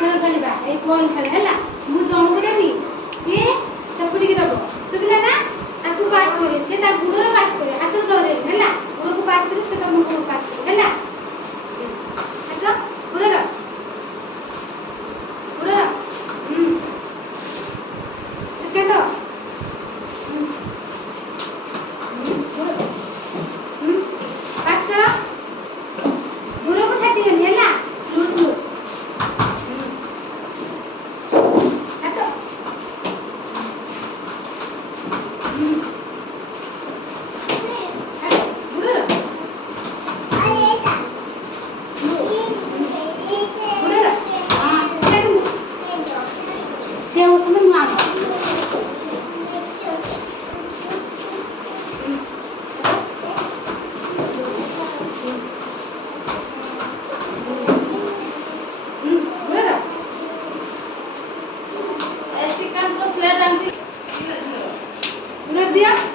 खेल खेलबा ए बॉल खेल हैला मु जणको देबी से सबुडी के दबो सुबिला ना ताकू पास करे से ता गुडो रे पास करे हाथ धरे हैला गुडो को पास करे से ता मुंह को पास करे हैला अच्छा गुडो रे सेकंड पास करो गुडो को छाटी हैला स्लो स्लो दिया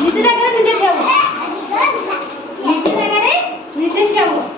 नीचे जाकर नीचे ठेवो नीचे जाकर नीचे ठेवो